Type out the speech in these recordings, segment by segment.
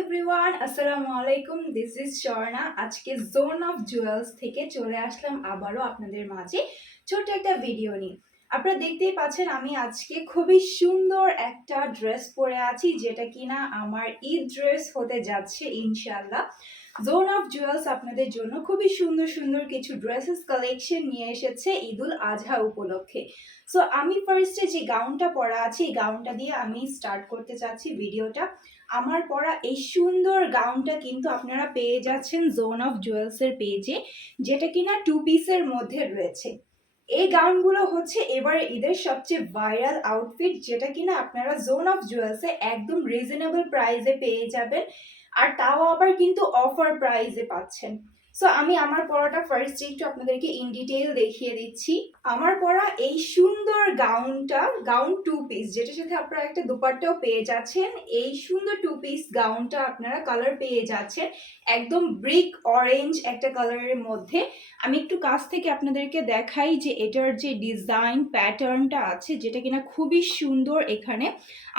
Everyone, আসসালামু আলাইকুম। This is Swarna. আজকে জোন অফ জুয়েলস থেকে চলে আসলাম আবারও আপনাদের মাঝে ছোট একটা ভিডিও নিয়ে। আপনারা দেখতেই পাচ্ছেন আমি আজকে খুবই সুন্দর একটা ড্রেস পরে আছি, যেটা কিনা আমার ঈদ ড্রেস হতে যাচ্ছে ইনশাল্লাহ। জোন অফ জুয়েলস আপনাদের জন্য খুবই সুন্দর সুন্দর কিছু ড্রেসেস কালেকশন নিয়ে এসেছে ঈদুল আজহা উপলক্ষে। সো আমি ফার্স্টে যে গাউনটা পরা আছে, এই গাউনটা দিয়ে আমি স্টার্ট করতে চাচ্ছি ভিডিওটা। আমার পরা এই সুন্দর গাউনটা কিন্তু আপনারা পেয়ে যাচ্ছেন জোন অফ জুয়েলসের পেজে, যেটা কিনা 2 পিসের মধ্যে রয়েছে। এই গাউনগুলো হচ্ছে এবারে ঈদের সবচেয়ে ভাইরাল আউটফিট, যেটা কিনা আপনারা জোন অফ জুয়েলসে একদম রিজনেবল প্রাইসে পেয়ে যাবেন, আর তাও আবার কিন্তু অফার প্রাইসে পাচ্ছেন। সো আমি আমার পরাটা ফার্স্ট একটু আপনাদেরকে ইন ডিটেইল দেখিয়ে দিচ্ছি। আমার পরা এই সুন্দর গাউনটা, গাউন 2 পিস, যেটার সাথে আপনারা একটা দুপাট্টাও পেয়ে যাচ্ছেন। এই সুন্দর 2 পিস গাউনটা আপনারা কালার পেয়ে যাচ্ছেন একদম ব্রিক অরেঞ্জ একটা কালারের মধ্যে। আমি একটু কাছ থেকে আপনাদেরকে দেখাই যে এটার যে ডিজাইন প্যাটার্নটা আছে, যেটা কিনা খুবই সুন্দর। এখানে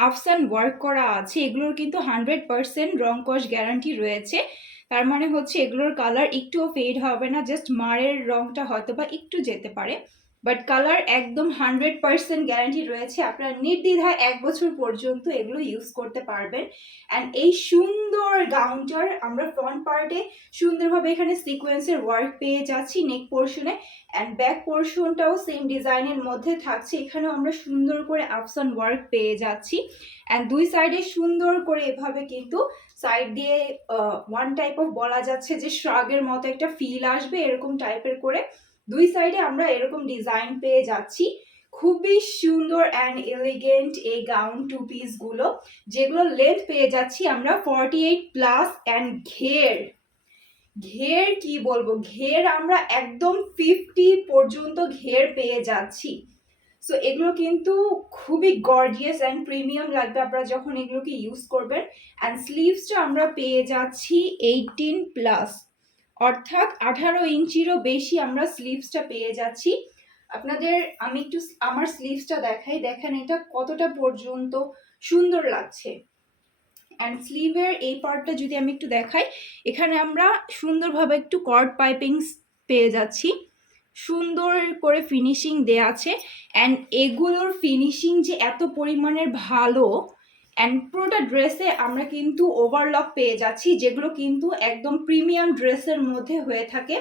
আফসান ওয়ার্ক করা আছে, এগুলোর কিন্তু 100% রং কস গ্যারান্টি রয়েছে। তার মানে হচ্ছে এগুলোর কালার একটুও ফেড হবে না, জাস্ট মারের রংটা হয়তো বা একটু যেতে পারে, বাট কালার একদম 100% গ্যারান্টি রয়েছে। আপনারা নির্দ্বিধায় 1 বছর পর্যন্ত এগুলো ইউজ করতে পারবেন। অ্যান্ড এই সুন্দর গাউনটার আমরা ফ্রন্ট পার্টে সুন্দরভাবে এখানে সিকোয়েন্সের ওয়ার্ক পেয়ে যাচ্ছি নেক পোর্শনে, অ্যান্ড ব্যাক পোর্শনটাও সেম ডিজাইনের মধ্যে থাকছে। এখানেও আমরা সুন্দর করে আফসান ওয়ার্ক পেয়ে যাচ্ছি, অ্যান্ড দুই সাইডে সুন্দর করে এভাবে কিন্তু সাইড দিয়ে ওয়ান টাইপ অফ বলা যাচ্ছে যে শ্রাগের মতো একটা ফিল আসবে, এরকম টাইপের করে দুই সাইডে আমরা এরকম ডিজাইন পেয়ে যাচ্ছি। খুবই সুন্দর অ্যান্ড এলিগেন্ট এই গাউন 2 পিস গুলো, যেগুলো লেন্থ পেয়ে যাচ্ছি আমরা 48+, অ্যান্ড ঘের ঘের কি বলবো, ঘের আমরা একদম 50 পর্যন্ত ঘের পেয়ে যাচ্ছি। সো এগুলো কিন্তু খুবই গর্জিয়াস অ্যান্ড প্রিমিয়াম লাগবে আপনারা যখন এগুলোকে ইউজ করবেন। অ্যান্ড স্লিভসটা আমরা পেয়ে যাচ্ছি 18+, অর্থাৎ 18 ইঞ্চিরও বেশি আমরা স্লিভসটা পেয়ে যাচ্ছি। আপনাদের আমি একটু আমার স্লিভসটা দেখাই, দেখেন এটা কতটা পর্যন্ত সুন্দর লাগছে। অ্যান্ড স্লিভের এই পার্টটা যদি আমি একটু দেখাই, এখানে আমরা সুন্দরভাবে একটু কর্ড পাইপিং পেয়ে যাচ্ছি, সুন্দর করে ফিনিশিং দেয়া আছে। অ্যান্ড এগুলোর ফিনিশিং যে এত পরিমাণের ভালো, অ্যান্ড পুরোটা ড্রেসে আমরা কিন্তু ওভারলক পেয়ে যাচ্ছি, যেগুলো কিন্তু একদম প্রিমিয়াম ড্রেসের মধ্যে হয়ে থাকে,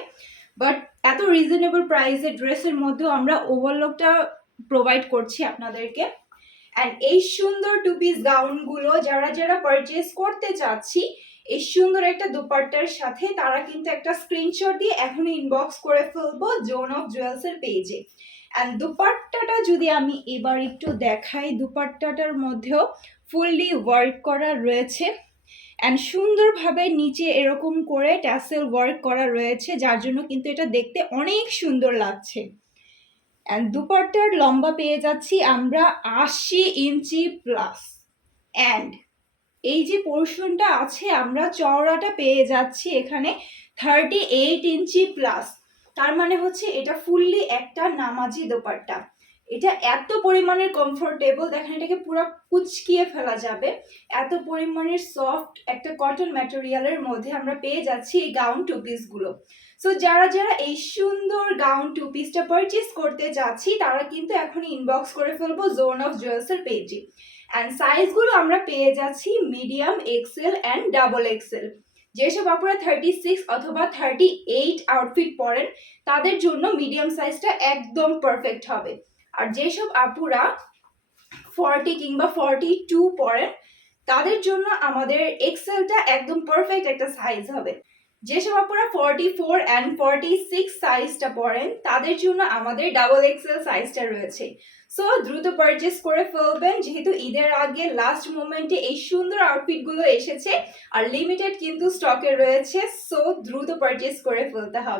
বাট এত রিজনেবল প্রাইসে ড্রেসের মধ্যেও আমরা ওভারলকটা প্রোভাইড করছি আপনাদেরকে। অ্যান্ড এই সুন্দর 2 পিস গাউনগুলো যারা যারা পারচেস করতে চাচ্ছি এই সুন্দর একটা দুপাট্টার সাথে, তারা কিন্তু একটা স্ক্রিনশট দিয়ে এখনই ইনবক্স করে ফেলবো জোন অফ জুয়েলসের পেজে। অ্যান্ড দুপাট্টাটা যদি আমি এবার একটু দেখাই, দুপাট্টাটার মধ্যেও ফুললি ওয়ার্ক করা রয়েছে, অ্যান্ড সুন্দরভাবে নিচে এরকম করে ট্যাসেল ওয়ার্ক করা রয়েছে, যার জন্য কিন্তু এটা দেখতে অনেক সুন্দর লাগছে। অ্যান্ড দুপাট্টার লম্বা পেয়ে যাচ্ছি আমরা 80 ইঞ্চি+, অ্যান্ড এই যে পোর্শনটা আছে আমরা চওড়াটা পেয়ে যাচ্ছি এখানে 38 ইঞ্চি+। তার মানে হচ্ছে এটা ফুললি একটা নামাজি দোপাট্টা। এটা এত পরিমাণের কমফোর্টেবল, দেখেন এটাকে পুরো কুচকিয়ে ফেলা যাবে, এত পরিমাণের সফট একটা কটন ম্যাটেরিয়ালের মধ্যে আমরা পেয়ে যাচ্ছি এই গাউন 2 পিস গুলো। সো যারা যারা এই সুন্দর গাউন 2 পিসটা পারচেস করতে যাচ্ছি, তারা কিন্তু এখন ইনবক্স করে ফেলবো জোন অফ জুয়েলসের পেজে। অ্যান্ড সাইজগুলো আমরা পেয়ে যাচ্ছি medium, XL and double XL. যেসব আপুরা 36 অথবা 38 আউটফিট পরেন, তাদের জন্য মিডিয়াম সাইজটা একদম পারফেক্ট হবে। আর যেসব আপুরা 40 কিংবা 42 পরেন, তাদের জন্য আমাদের এক্সেলটা একদম পারফেক্ট একটা সাইজ হবে। যেসব আপুরা 44 অ্যান্ড 46 সাইজটা পরেন, তাদের জন্য আমাদের ডাবল এক্সেল সাইজটা রয়েছে। সো দ্রুত পারচেস করে ফেলবেন, যেহেতু ঈদের আগে লাস্ট মোমেন্টে এই সুন্দর আউটফিটগুলো এসেছে আর লিমিটেড কিন্তু স্টকে রয়েছে। সো দ্রুত পারচেস করে ফেলতে হবে।